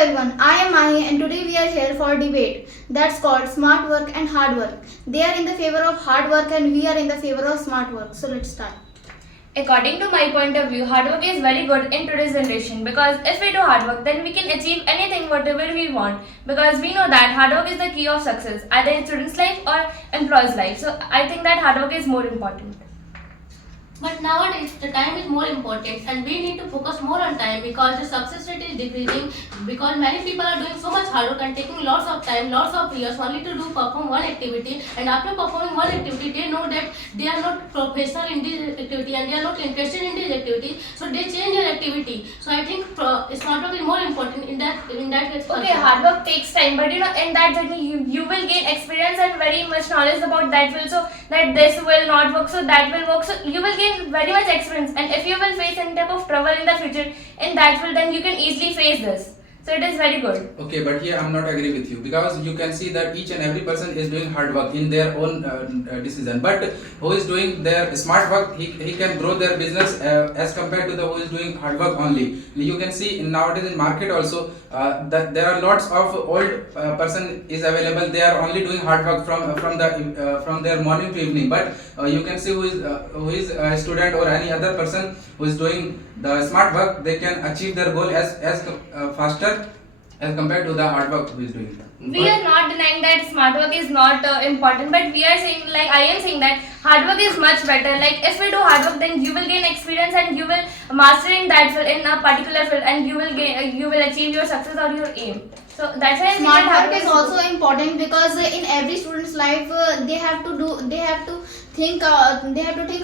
everyone, I am Mahi and today we are here for a debate that's called smart work and hard work. They are in the favor of hard work and we are in the favor of smart work. So let's start. According to my point of view, hard work is very good in today's generation because if we do hard work, then we can achieve anything whatever we want because we know that hard work is the key of success either in student's life or employee's life. So I think that hard work is more important. But nowadays, the time is more important and we need to focus more on time because the success rate is decreasing because many people are doing so much hard work and taking lots of time, lots of years only to perform one activity, and after performing one activity, they know that they are not professional in this activity and they are not interested in this activity, so they change their activity. So I think smart work is more important in that case. Okay, hard work takes time, but in that journey you will gain experience and very much knowledge about that field, so that this will not work, so that will work, so you will gain very much experience, and if you will face any type of trouble in the future in that field, then you can easily face this. So it is very good. Okay, but here I'm not agree with you because you can see that each and every person is doing hard work in their own decision. But who is doing their smart work, he can grow their business as compared to the who is doing hard work only. You can see nowadays in market also that there are lots of old person is available. They are only doing hard work from their morning to evening. But you can see who is a student or any other person who is doing the smart work. They can achieve their goal as faster as compared to the hard work we is doing. We are not denying that smart work is not important, but we are saying, like I am saying, that hard work is much better. Like if we do hard work, then you will gain experience and you will master in that field, in a particular field, and you will achieve your success or your aim. So that's why Smart work is also important because in every student's life they have to think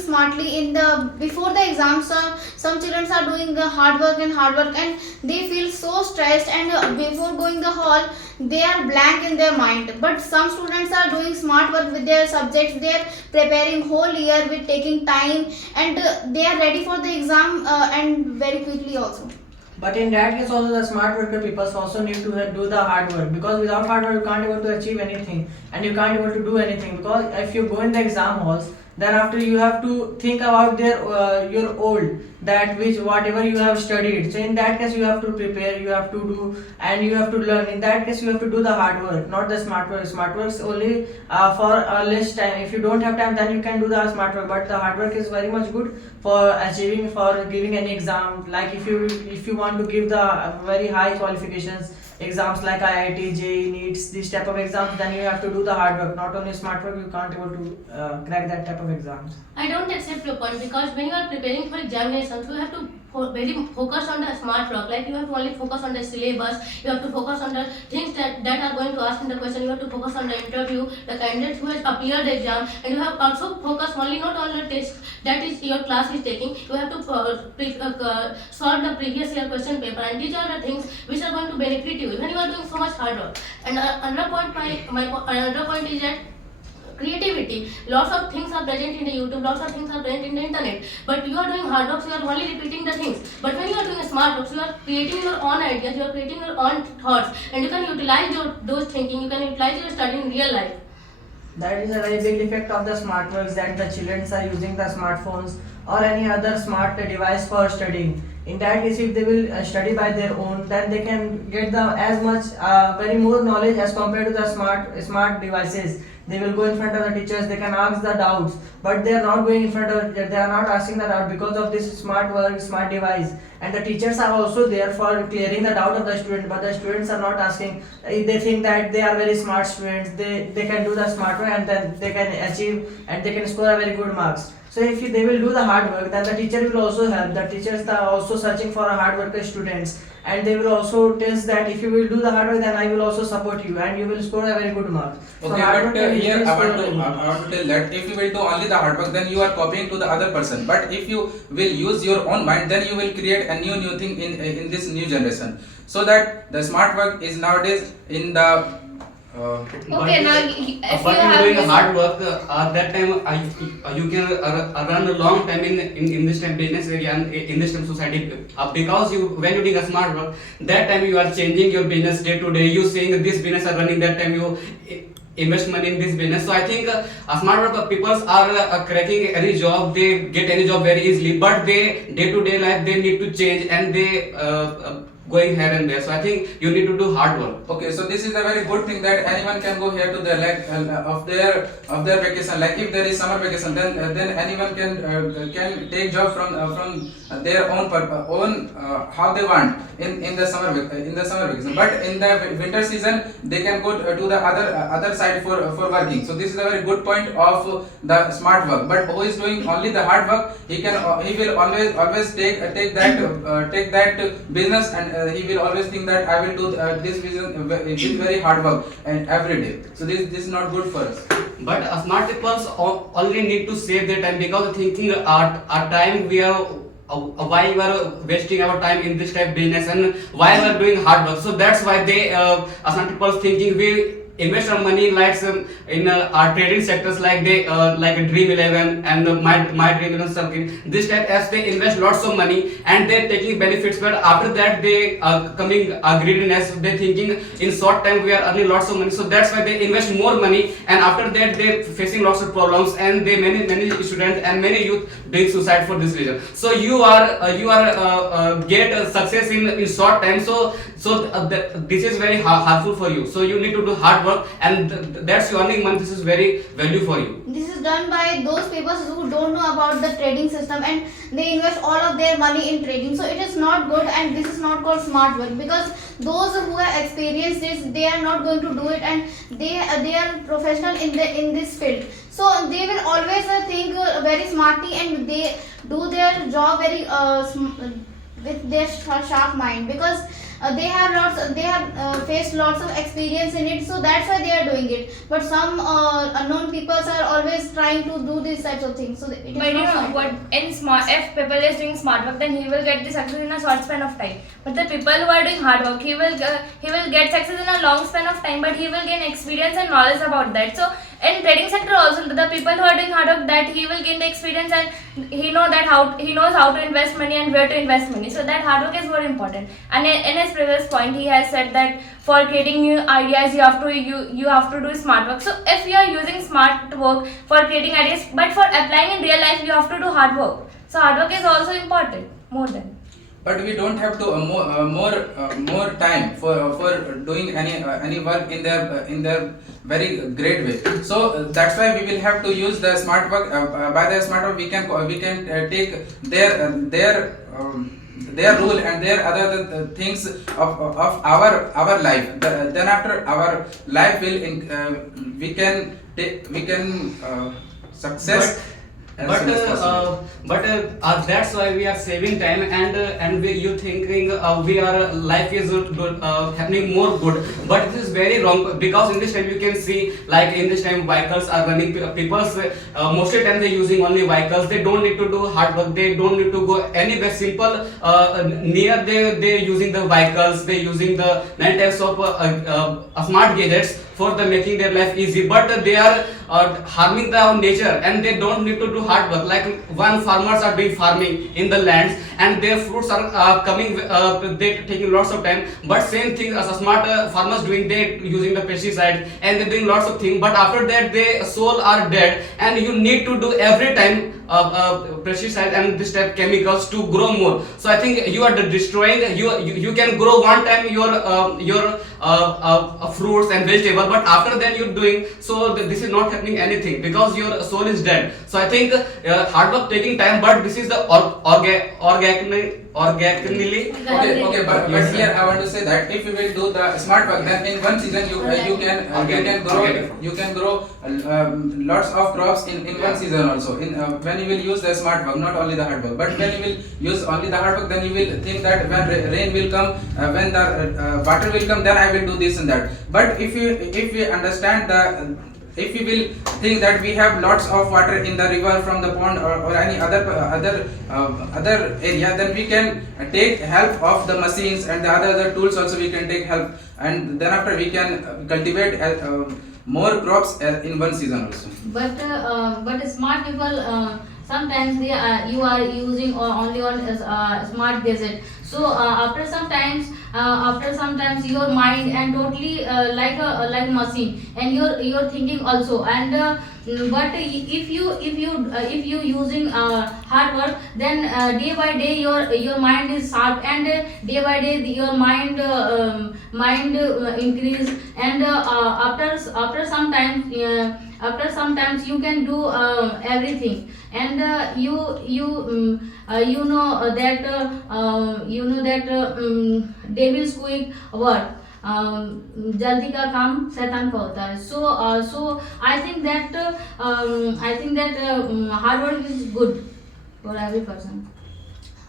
smartly in the before the exams. Some children are doing hard work and they feel so stressed, and before going the hall they are blank in their mind. But some students are doing smart work with their subjects. They are preparing whole year with taking time, and they are ready for the exam and very quickly also. But in that case also the smart worker people also need to do the hard work, because without hard work you can't able to achieve anything and you can't able to do anything, because if you go in the exam halls, then after you have to think about your old, that which whatever you have studied. So in that case you have to prepare, you have to do and you have to learn. In that case you have to do the hard work, not the smart work. Smart work is only for less time. If you don't have time, then you can do the smart work, but the hard work is very much good for achieving, for giving any exam. Like if you want to give the very high qualifications exams like IIT, JEE, NEETs, this type of exams, then you have to do the hard work, not only smart work. You can't able to crack that type of exams. I don't accept your point because when you are preparing for examinations, you have to very focus on the smart work. Like you have to only focus on the syllabus, you have to focus on the things that are going to ask in the question, you have to focus on the interview, the candidate who has appeared the exam, and you have also focus only not on the test that is your class is taking. You have to solve the previous year question paper, and these are the things which are going to benefit you when you are doing so much hard work. And another point is that creativity. Lots of things are present in the YouTube, lots of things are present in the internet, but you are doing hard work, so you are only repeating the things. But when you are doing a smart work, so you are creating your own ideas, you are creating your own thoughts, and you can utilize those thinking, you can utilize your study in real life. That is a very big effect of the smart works, that the children are using the smartphones or any other smart device for studying. In that case, if they will study by their own, then they can get the as much very more knowledge as compared to the smart devices. They will go in front of the teachers, they can ask the doubts, but they are not going in front of, they are not asking the doubt because of this smart work, smart device. And the teachers are also there for clearing the doubt of the student, but the students are not asking. They think that they are very smart students, they can do the smart work and then they can achieve and they can score a very good marks. So if they will do the hard work, then the teacher will also help. The teachers are also searching for a hard worker students, and they will also tell that if you will do the hard work, then I will also support you and you will score a very good mark. Okay, so but here I want to tell that if you will do only the hard work, then you are copying to the other person. But if you will use your own mind, then you will create a new thing in this new generation. So that the smart work is nowadays in the okay, now if you are doing hard work, that time you can run a long time in this time business area and in this time society, because when you doing a smart work, that time you are changing your business day to day. You saying this business are running, that time you invest money in this business. So I think smart work people are cracking any job, they get any job very easily, but they day to day life they need to change and they going here and there. So I think you need to do hard work. Okay, so this is a very good thing that anyone can go here to their of their vacation. Like if there is summer vacation, then anyone can take job from their own how they want in the summer vacation. But in the winter season, they can go to the other side for working. So this is a very good point of the smart work. But who is doing only the hard work, he will always take that business, and he will always think that I will do this business with very hard work and every day. So this is not good for us. But smart people only need to save their time, because thinking our time, we are why you are wasting our time in this type of business, and why we are doing hard work. So that's why they smart people thinking we invest our money like in our trading sectors, like they like a Dream 11 and my Dream 11 something. This type, as they invest lots of money and they're taking benefits, but after that they coming greediness. They thinking in short time we are earning lots of money, so that's why they invest more money, and after that they facing lots of problems, and they many students and many youth doing suicide for this reason. So you are get success in short time. So this is very harmful for you. So you need to do hard work, and that's your earning money. This is very value for you. This is done by those people who don't know about the trading system, and they invest all of their money in trading. So it is not good, and this is not called smart work, because those who have experienced this, they are not going to do it, and they are professional in this field. So they will always think very smartly, and they do their job very with their sharp mind, because they have faced lots of experience in it. So that's why they are doing it. But some unknown people are always trying to do these types of things. So it is But you not know smart. what? If people is doing smart work, then he will get the success in a short span of time. But the people who are doing hard work, he will get success in a long span of time. But he will gain experience and knowledge about that. So in trading sector also, the people who are doing hard work, that he will gain the experience, and he knows how to invest money and where to invest money. So that hard work is more important. And in his previous point, he has said that for creating new ideas, you have to do smart work. So if you are using smart work for creating ideas, but for applying in real life, you have to do hard work. So hard work is also important, more than. But we don't have to more time for doing any work in their very great way. So that's why we will have to use the smart work. By the smart work, we can take their rule and their other things of our life. Then after our life we can success. But that's why we are saving time, and you thinking we are life is happening more good, but this is very wrong, because in this time you can see, like in this time vehicles are running. People's mostly time they using only vehicles. They don't need to do hard work. They don't need to go anywhere simple near. They using the vehicles. They using the many types of smart gadgets for the making their life easy, but they are harming the nature, and they don't need to do hard work. Like one farmers are doing farming in the lands, and their fruits are coming, they taking lots of time. But same thing as a smart farmers doing, they using the pesticides, and they doing lots of things. But after that, their soul are dead, and you need to do every time pesticide and this type chemicals to grow more. So I think you are destroying. You can grow one time your fruits and vegetable, but after that you're doing, so this is not happening anything, because your soul is dead. So I think hard work taking time, but this is the organically. Okay, but here I want to say that if you will do the smart work, then in one season you can grow lots of crops in one season also. When you will use the smart work, not only the hard work, but when you will use only the hard work, then you will think that when rain will come, when the water will come, then I will do this and that. But if we understand if we will think that we have lots of water in the river, from the pond, or any other area, then we can take help of the machines and the other tools also. We can take help, and then after we can cultivate more crops in one season also. But smart people, sometimes you are using only on smart gadget. So after sometimes your mind and totally like a machine, and you're thinking also, and But if you using hard work, then day by day your mind is sharp, and day by day your mind increase, and after sometimes you can do everything, and you know that devil's quick work, जल्दी का काम शैतान का होता है. So I think that hard work is good for every person.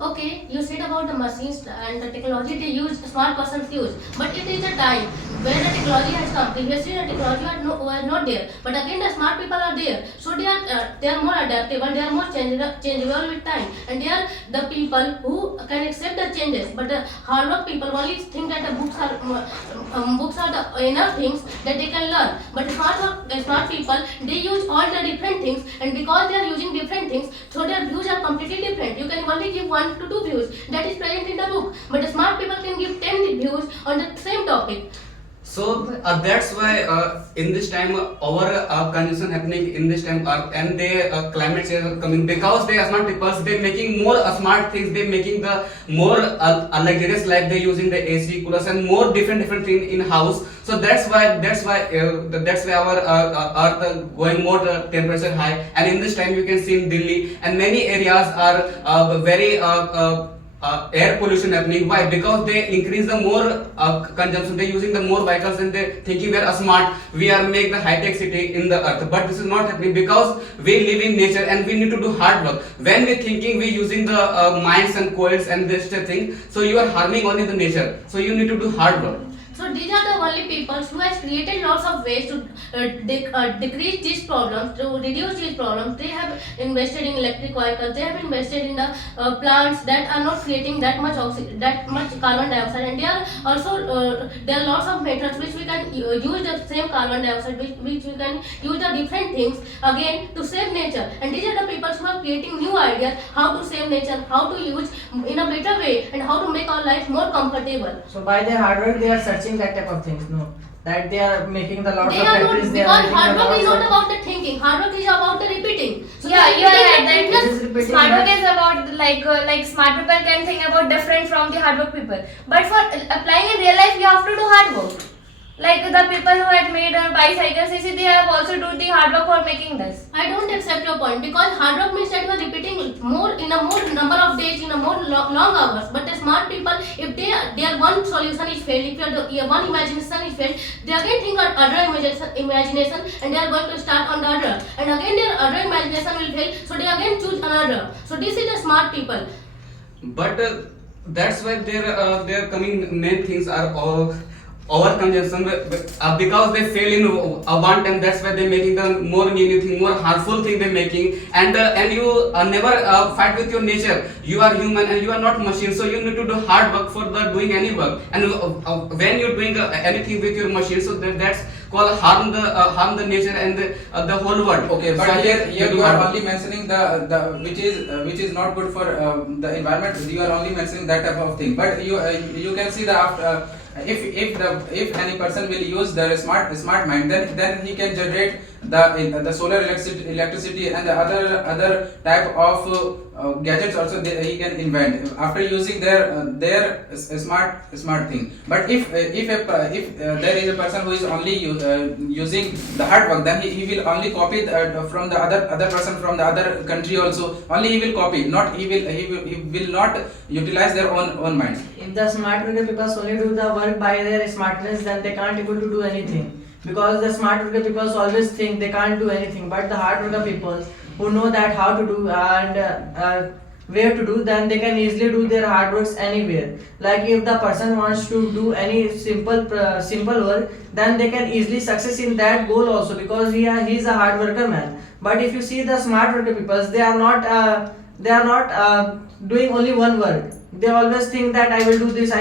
Okay, you said about the machines and the technology they use, smart persons use. But it is a time where the technology has come. Previously, the technology was not there. But again, the smart people are there. So they are more adaptable. They are more changeable with time. And they are the people who can accept the changes. But the hard work people only think that the books are the enough things that they can learn. But the smart people, they use all the different things. And because they are using different things, so their views are completely different. You can only give 1 to 2 views that is present in the book, but the smart people can give 10 views on the same topic. So that's why in this time our condition happening in this time and the climate change are coming, because they are smart people. They making more smart things. They making the more luxurious life. They using the AC, coolers, and more different things in house. So that's why our earth going more temperature high. And in this time you can see in Delhi and many areas are very air pollution happening. Why? Because they increase the more consumption. They using the more vehicles, and they thinking we are smart. We are make the high tech city in the earth. But this is not happening, because we live in nature and we need to do hard work. When we thinking we using the mines and coils and this thing, so you are harming only the nature. So you need to do hard work. So these are the only people who has created lots of ways to decrease these problems, to reduce these problems. They have invested in electric vehicles. They have invested in the plants that are not creating that much carbon dioxide. And they are also there are lots of methods which we can use the same carbon dioxide, which we can use the different things again to save nature. And these are the people who are creating new ideas how to save nature, how to use in a better way, and how to make our life more comfortable. So by their hard work, they are searching that type of things. No, that they are making the lots They of are not, factories. They because are making hard the work is lots not of. about the thinking. Hard work is about the repeating. So Yeah, the you are repeating right. that This is repeating Smart work that- is about like smart people can think about different from the hard work people. But for applying in real life, you have to do hard work. Like the people who had made bicycles, you see, they have also do the hard work for making this. I don't accept your point, because hard work means that you are repeating more in a more number of days, in a more long hours. But the smart people, if their one solution is failed, if your one imagination is failed, they again think on other imagination, and they are going to start on the other, and again their other imagination will fail, so they again choose another. So this is the smart people. But that's why their coming main things are all overconsumption, because they fail in one time. That's why they're making the more new thing, more harmful thing they're making. And you never fight with your nature. You are human and you are not machine, so you need to do hard work for the doing any work. And when you're doing anything with your machine, so that's called harm the nature and the whole world. Okay, but So here you hard are work. only mentioning the which is not good for the environment. You are only mentioning that type of thing. But you can see the after. If any person will use the smart mind, then he can generate the solar electricity and the other type of gadgets also he can invent after using their smart thing. But if there is a person who is only using the hard work, then he will only copy from the other person from the other country also. Only he will copy, not he will not utilize their own minds. If the smart worker people only do the work by their smartness, then they can't able to do anything. Because the smart worker people always think they can't do anything. But the hard worker people who know that how to do and where to do, then they can easily do their hard works anywhere. Like if the person wants to do any simple work, then they can easily success in that goal also, because he is a hard worker man. But if you see the smart worker people, they are not doing only one work. They always think that I will do this,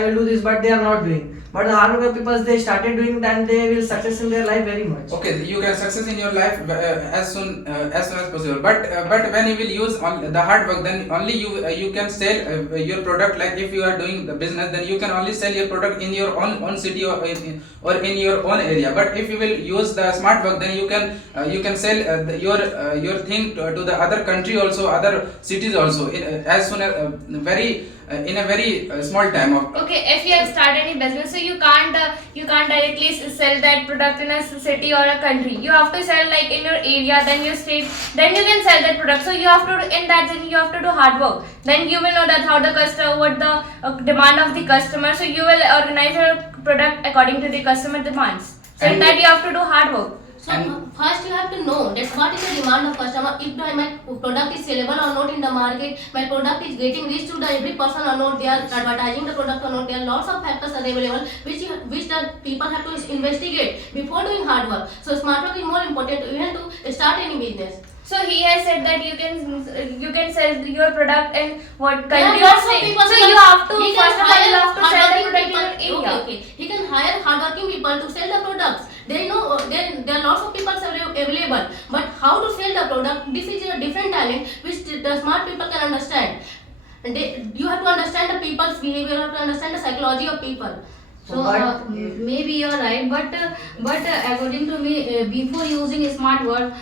but they are not doing. But the hard work people, they started doing, then they will success in their life very much. Okay, you can success in your life as soon as possible. But when you will use the hard work, then only you can sell your product. Like if you are doing the business, then you can only sell your product in your own city or in your own area. But if you will use the smart work, then you can sell your thing to the other country also, other cities also, as soon as in a very small time of. Okay, if you have started any business, so you can't directly sell that product in a city or a country. You have to sell like in your area, then your state, then you can sell that product. So you have to in that journey you have to do hard work. Then you will know that how the customer, what the demand of the customer. So you will organize your product according to the customer demands. So in that you have to do hard work. So first you have to know that what is the demand of customer. If my product is sellable or not in the market, my product is getting reached to the every person or not, they are advertising the product or not. There are lots of factors available which the people have to investigate before doing hard work. So smart work is more important even to start any business. So he has said that you can sell your product in what There are country or lots of state. people So who you can- have to he can first of all you hire have to sell the hardworking product in your people. area. Okay. He can hire hardworking people to sell the products. They know there are lots of people available, but how to sell the product? This is a different talent which the smart people can understand. And you have to understand the people's behavior. You have to understand the psychology of people. So maybe you're right, but according to me, before using smart work,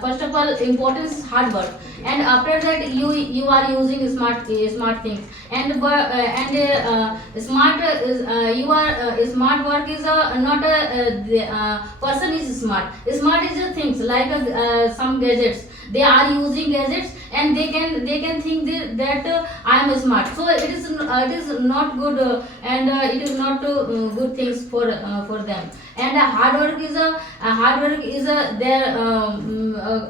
first of all, importance is hard work, and after that you are using smart things, and smart is smart work is not a person is smart. Smart is a things like some gadgets. They are using gadgets and they can think that I am smart. So it is not good and it is not good things for them. And hard work is their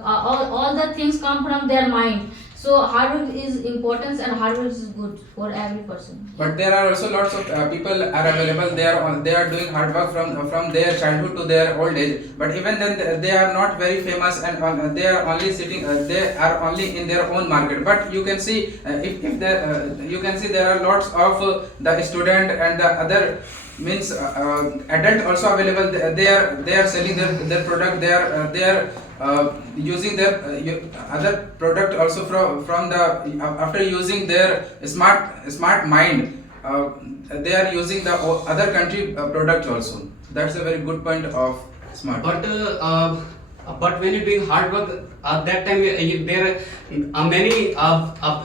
all the things come from their mind. So hard work is important and hard work is good for every person. But there are also lots of people are available. They are doing hard work from their childhood to their old age. But even then they are not very famous and they are only sitting. They are only in their own market. But you can see if you can see there are lots of the student and the other means adult also available. They are selling their product. They are using their other product also from the after using their smart mind. They are using the other country product also. That's a very good point of smart. But when you're doing hard work, at that time there are many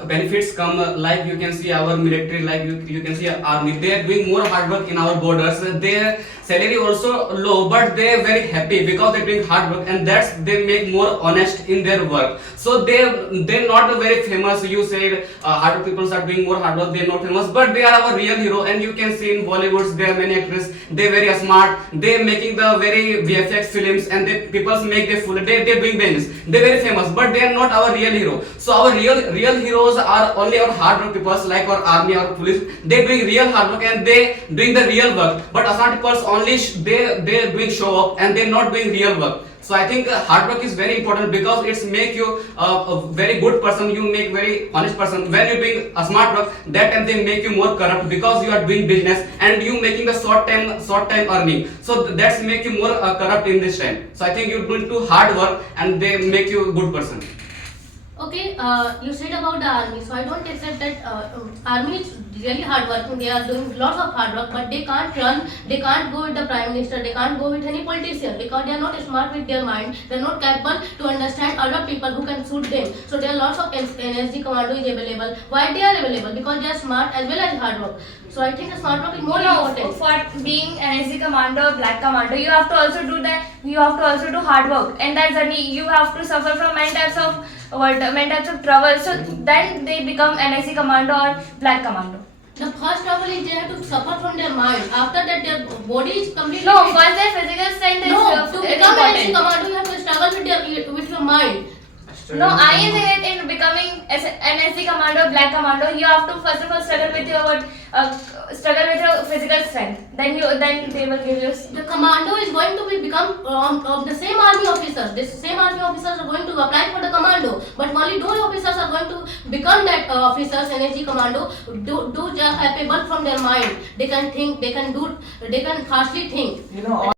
benefits come. Like you can see our military, like you can see army. They are doing more hard work in our borders. Their salary also low, but they are very happy because they're doing hard work, and that's they make more honest in their work. So they're not very famous. You said hard people are doing more hard work. They're not famous, but they are our real hero. And you can see in Bollywood there are many actors. They're very smart. They're making the very VFX films, and people make their full. They're doing business. They're very famous, but they are not our real hero. So our real heroes are only our hard work people, like our army or police. They're doing real hard work and they doing the real work. But Assam people only they're doing show up and they're not doing real work. So I think hard work is very important because it's make you a very good person. You make very honest person. When you're doing a smart work, that time they make you more corrupt because you are doing business and you making the short time earning. So that's make you more corrupt in this time. So I think you're doing too hard work and they make you a good person. Okay, you said about the army, so I don't accept that army is really hard working. They are doing lots of hard work, but they can't run, they can't go with the prime minister, they can't go with any politician because they are not smart with their mind. They are not capable to understand other people who can suit them. So there are lots of NSG commando is available. Why they are available? Because they are smart as well as hard work. So I think the smart work is more important. For being an SC commander, black commander, you have to also do that. You have to also do hard work, and that journey you have to suffer from many types of trouble. So then they become an SC commando or black commando. The first trouble is they have to suffer from their mind. After that, their body is completely. No, fit. first their physical strength is No, to become an NSG important. commando, you have to struggle with your mind. No, I am saying in becoming an SC commando, black commando, you have to first of all struggle with your physical strength. Then they will give you. The commando is going to become of the same army officers. The same army officers are going to apply for the commando. But only those officers are going to become that officers, energy commando, do just capable from their mind. They can think, they can do, they can fastly think. You know,